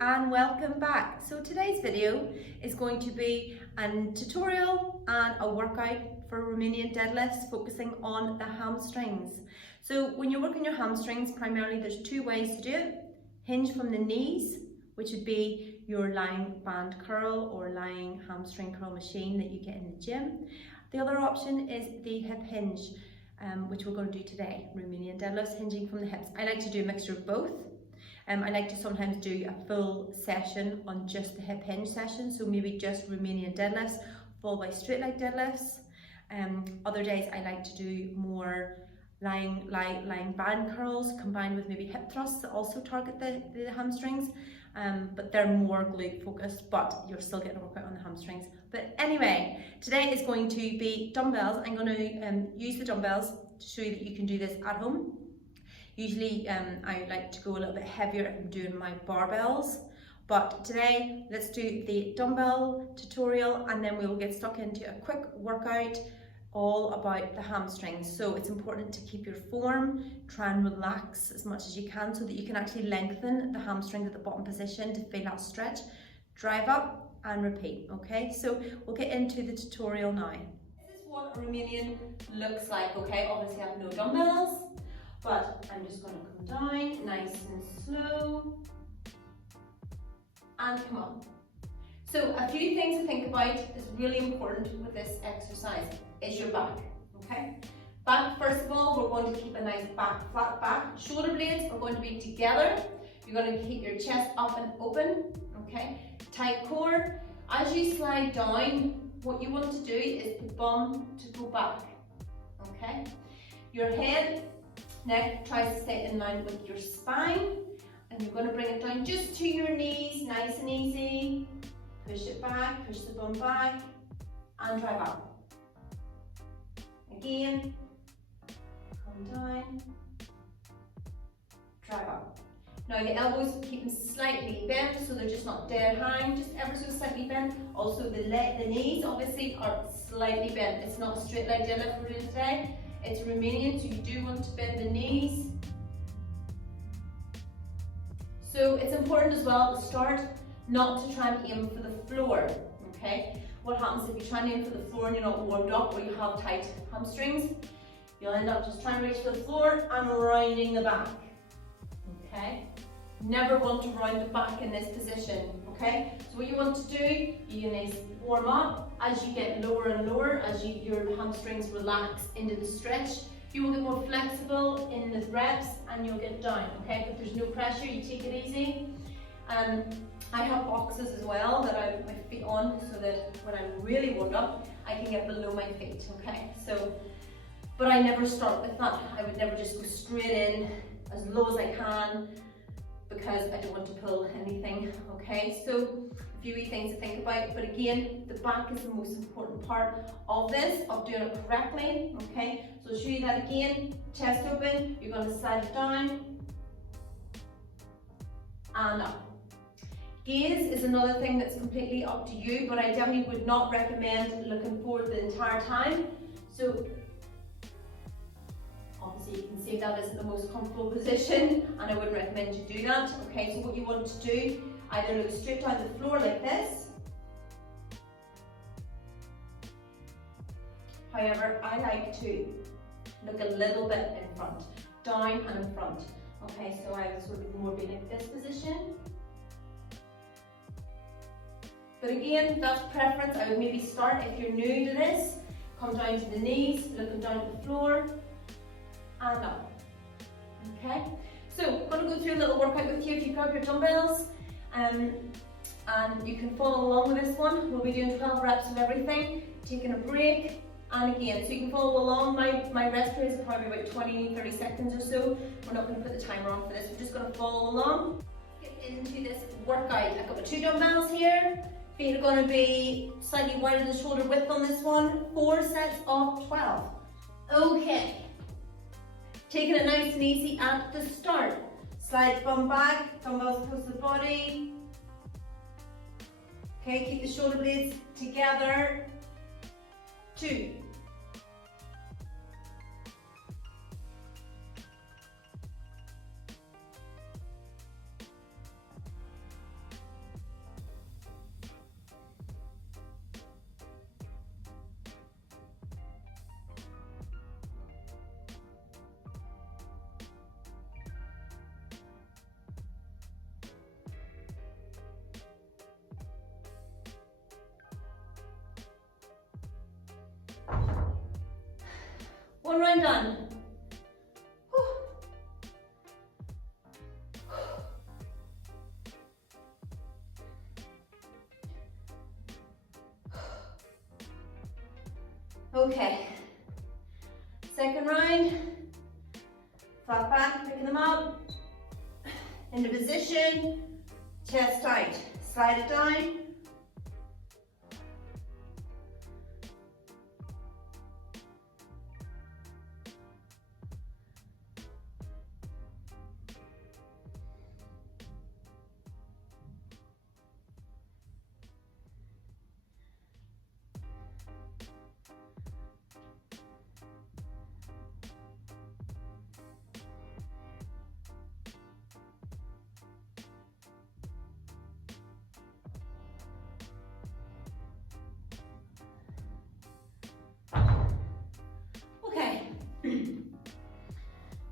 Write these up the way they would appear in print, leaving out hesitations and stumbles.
and welcome back. So today's video is going to be a tutorial and a workout for Romanian deadlifts focusing on the hamstrings. So when you're working your hamstrings, primarily there's two ways to do it. Hinge from the knees, which would be your lying band curl or lying hamstring curl machine that you get in the gym. The other option is the hip hinge, which we're going to do today, Romanian deadlifts, hinging from the hips. I like to do a mixture of both. I like to sometimes do a full session on just the hip hinge session, so maybe just Romanian deadlifts followed by straight leg deadlifts. Other days I like to do more lying band curls combined with maybe hip thrusts that also target the hamstrings, but they're more glute focused, but you're still getting a workout on the hamstrings. But anyway, today is going to be dumbbells. I'm going to use the dumbbells to show you that you can do this at home. Usually I like to go a little bit heavier if I'm doing my barbells, but today let's do the dumbbell tutorial and then we will get stuck into a quick workout all about the hamstrings. So it's important to keep your form, try and relax as much as you can so that you can actually lengthen the hamstrings at the bottom position to feel that stretch. Drive up and repeat, okay? So we'll get into the tutorial now. This is what a Romanian looks like, okay? Obviously I have no dumbbells, but I'm just going to come down nice and slow and come up. So a few things to think about is really important with this exercise is your back, okay? Back, first of all, we're going to keep a nice back, flat back. Shoulder blades are going to be together. You're going to keep your chest up and open, okay? Tight core. As you slide down, what you want to do is the bum to go back, okay? Your head, neck tries to stay in line with your spine, and you're going to bring it down just to your knees, nice and easy. Push it back, push the bum back, and drive up. Again, come down, drive up. Now the elbows keep them slightly bent, so they're just not dead hang, just ever so slightly bent. Also the knees obviously are slightly bent. It's not a straight leg deadlift we're doing today. It's Romanian, so you do want to bend the knees. So it's important as well to start not to try and aim for the floor, okay? What happens if you try and aim for the floor and you're not warmed up or you have tight hamstrings? You'll end up just trying to reach for the floor and rounding the back, okay? Never want to round the back in this position, okay? So what you want to do, you need to warm up. As you get lower and lower, as your hamstrings relax into the stretch, you will get more flexible in the reps and you'll get down, okay? But there's no pressure, you take it easy. I have boxes as well that I put my feet on so that when I'm really warmed up, I can get below my feet, okay? So, but I never start with that. I would never just go straight in as low as I can because I don't want to pull anything, okay? So, a few wee things to think about, but again, the back is the most important part of this, of doing it correctly, okay? So I'll show you that again. Chest open, you're going to slide it down and up. Gaze is another thing that's completely up to you, but I definitely would not recommend looking forward the entire time. So obviously you can see that isn't the most comfortable position and I wouldn't recommend you do that. Okay, so what you want to do, either look straight down the floor like this. However, I like to look a little bit in front, down and in front. Okay, so I would sort of more be like this position. But again, that's preference. I would maybe start, if you're new to this, come down to the knees, looking down at the floor, and up. Okay? So, I'm going to go through a little workout with you. If you grab your dumbbells, and you can follow along with this one. We'll be doing 12 reps of everything, taking a break, and again, so you can follow along. My rest periods are probably about 20-30 seconds or so. We're not going to put the timer on for this, we're just going to follow along. Get into this workout. I've got my 2 dumbbells here. Feet are going to be slightly wider than shoulder width on this one. 4 sets of 12. Okay. Taking it nice and easy at the start. Slide bum back, dumbbells close to the body. Okay, keep the shoulder blades together. 2. One round done. Okay, second round, flat back, picking them up, into position, chest tight, slide it down.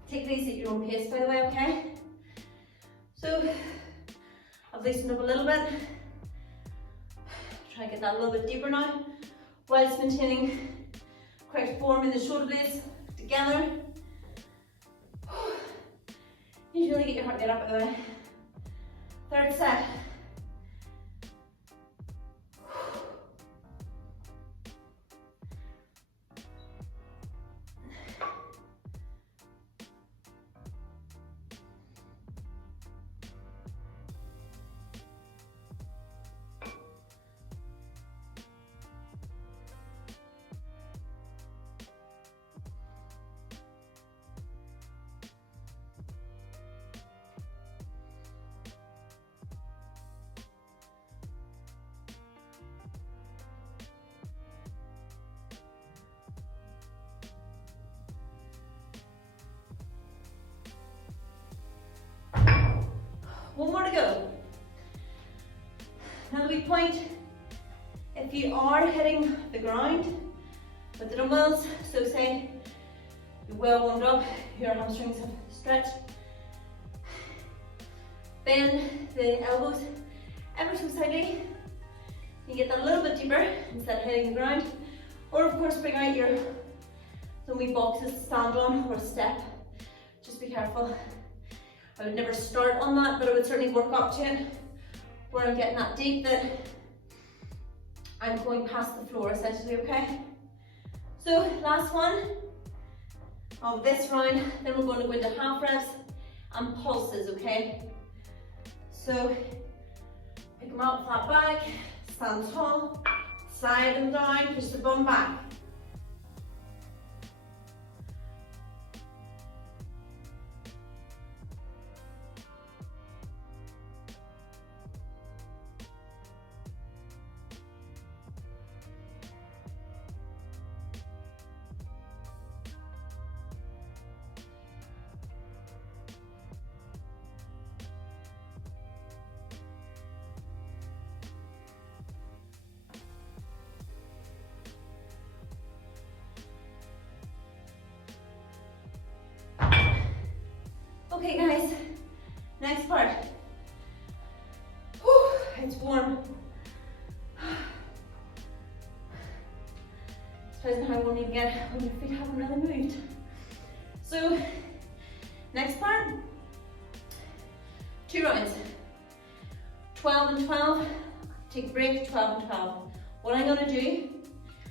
Take these at your own pace, by the way, okay? So, I've loosened up a little bit. Try to get that a little bit deeper now, whilst maintaining correct form in the shoulder blades together. You need to really get your heart rate up, by the way. Third set. One more to go. Now the weak point, if you are hitting the ground with the dumbbells, so say you're well warmed up, your hamstrings have stretched, bend the elbows ever so slightly. You get that a little bit deeper instead of hitting the ground. Or of course bring out your some wee boxes to stand on or step. Just be careful. I would never start on that, but I would certainly work up to it where I'm getting that deep that I'm going past the floor essentially, okay? So last one of this round, then we're going to go into half reps and pulses, okay? So pick them up, flat back, stand tall, slide them down, push the bum back. Okay guys, next part. Whew, it's warm. Surprising how warm you can get when your feet haven't really moved. So, next part, 2 rounds. 12 and 12, take a break, 12 and 12. What I'm gonna do,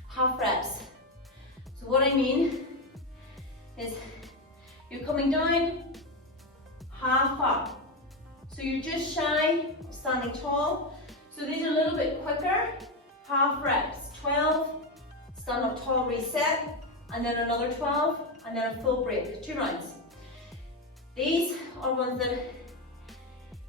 half reps. So what I mean is you're coming down, half up. So you're just shy of standing tall. So these are a little bit quicker, half reps. 12, stand up tall, reset, and then another 12, and then a full break, 2 rounds. These are ones that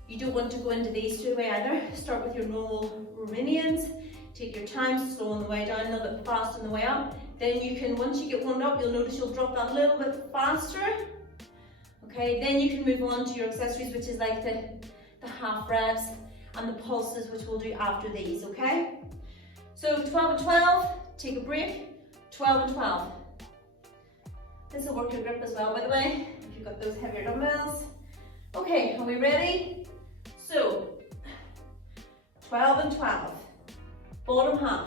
you don't want to go into these straight away either. Start with your normal Romanians, take your time, slow on the way down, a little bit fast on the way up. Then you can, once you get warmed up, you'll notice you'll drop that a little bit faster. Okay, then you can move on to your accessories, which is like the half reps and the pulses, which we'll do after these, okay? So 12 and 12, take a break, 12 and 12. This will work your grip as well, by the way, if you've got those heavier dumbbells. Okay, are we ready? So, 12 and 12, bottom half.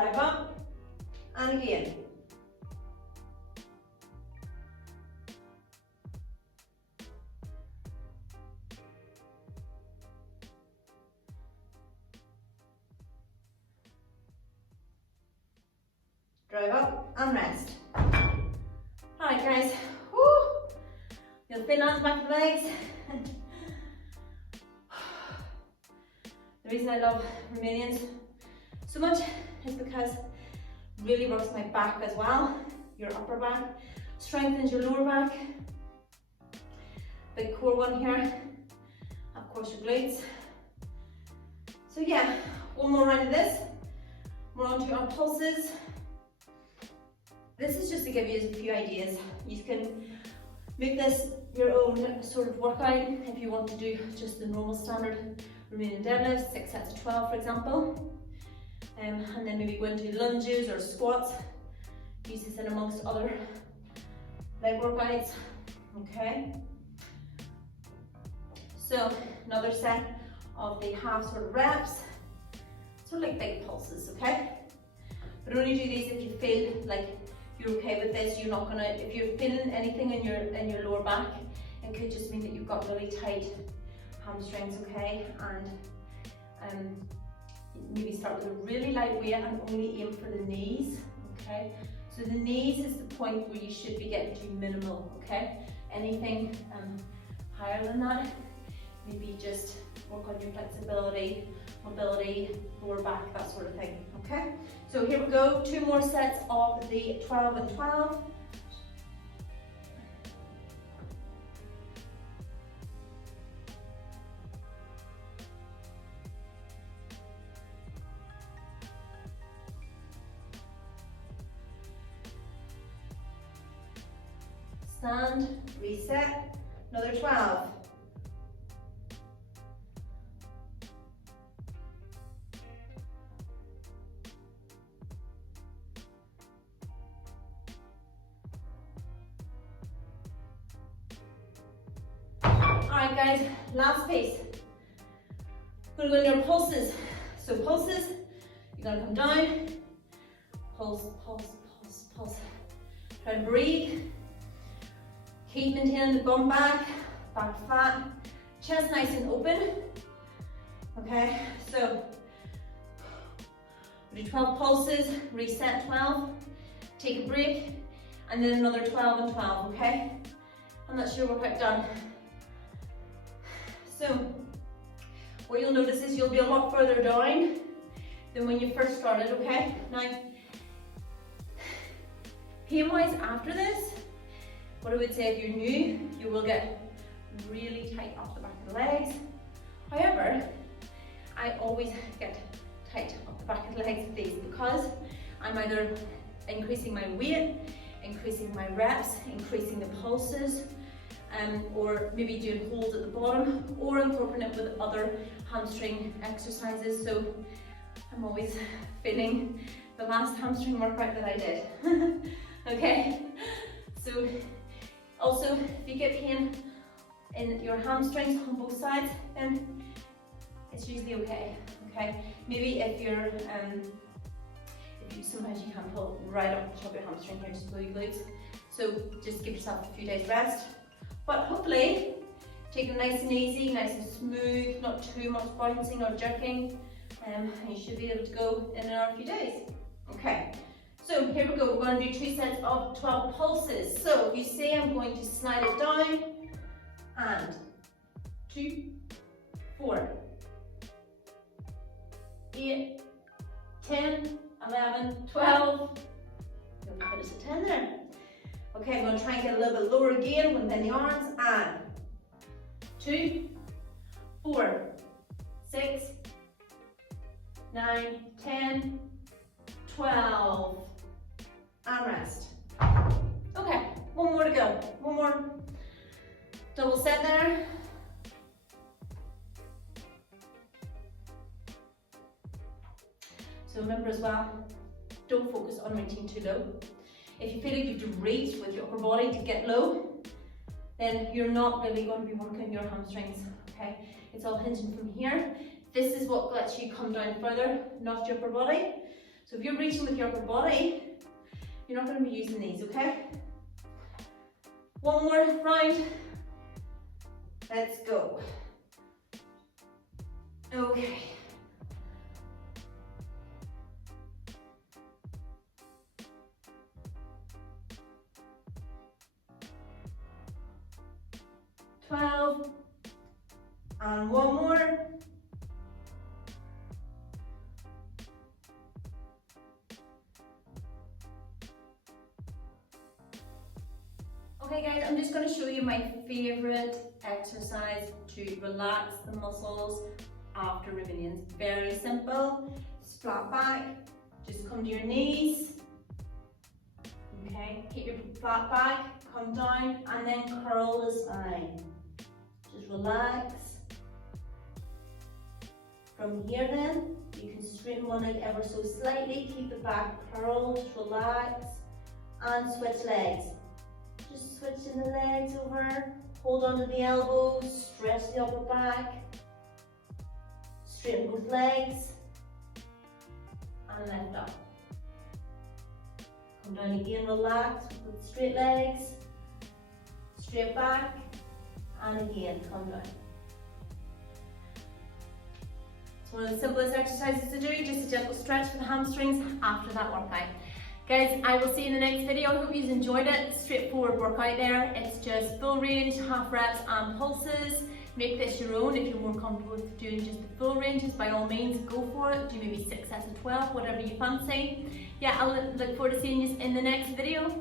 drive up, and again. Drive up and rest. Alright guys, woo! You'll feel that in the back of the legs. The reason I love Romanians so much is because it really works my back as well, your upper back, strengthens your lower back. Big core one here, of course your glutes. So yeah, one more round of this. We're on to our pulses. This is just to give you a few ideas. You can make this your own sort of workout if you want to do just the normal standard Romanian deadlifts, 6 sets of 12 for example. And then maybe go into lunges or squats. Use this in amongst other leg workouts, okay? So another set of the half sort of reps, sort of like big pulses, okay? But only do these if you feel like you're okay with this. You're not gonna, if you're feeling anything in your lower back, it could just mean that you've got really tight hamstrings, okay? And maybe start with a really light weight and only aim for the knees, okay? So the knees is the point where you should be getting to minimal, okay? Anything higher than that, maybe just work on your flexibility, mobility, lower back, that sort of thing, okay? So here we go, 2 more sets of the 12 and 12. Stand, reset, another 12. Alright guys, last piece. We're going to go into our pulses. So pulses, you're going to come down, pulse, pulse, pulse, pulse. Try to breathe. Keep maintaining the bum back flat, chest nice and open. Okay, so we do 12 pulses, reset 12, take a break, and then another 12 and 12, okay? And that's your workout done. So what you'll notice is you'll be a lot further down than when you first started, okay? Now, pain-wise after this, what I would say if you're new, you will get really tight off the back of the legs. However, I always get tight off the back of the legs with these because I'm either increasing my weight, increasing my reps, increasing the pulses, or maybe doing holds at the bottom, or incorporating it with other hamstring exercises. So I'm always feeling the last hamstring workout that I did. Okay, so also if you get pain in your hamstrings on both sides, then it's usually okay. Okay, maybe if you're sometimes you can pull right up the top of your hamstring here, just below your glutes. So just give yourself a few days rest. But hopefully, take it nice and easy, nice and smooth, not too much bouncing or jerking, and you should be able to go in and out a few days. Okay, so here we go. We're going to do 2 sets of 12 pulses. So if you say I'm going to slide it down, and 2, 4, 8, 10, 11, 12. You'll put us at 10 there. Okay, I'm going to try and get a little bit lower again with the arms, and 2, 4, 6, 9, 10, 12, and rest. Okay, one more to go. One more double set there. So remember as well, don't focus on reaching too low. If you feel like you have to reach with your upper body to get low, then you're not really going to be working your hamstrings, okay? It's all hinging from here. This is what lets you come down further, not your upper body. So if you're reaching with your upper body, you're not going to be using these, okay? One more round. Let's go. Okay. And one more. Okay guys, I'm just going to show you my favourite exercise to relax the muscles after Romanians. Very simple. Flat back, just come to your knees. Okay, keep your flat back, come down and then curl the spine. Just relax. From here then, you can straighten one leg ever so slightly, keep the back curled, just relax, and switch legs. Just switching the legs over, hold on to the elbows, stretch the upper back, straighten both legs, and lift up. Come down again, relax with straight legs, straight back, and again, come down. It's one of the simplest exercises to do, just a gentle stretch for the hamstrings after that workout. Guys, I will see you in the next video. I hope you enjoyed it. Straightforward workout there. It's just full range, half reps and pulses. Make this your own. If you're more comfortable with doing just the full ranges, by all means, go for it. Do maybe 6 sets of 12, whatever you fancy. Yeah, I'll look forward to seeing you in the next video.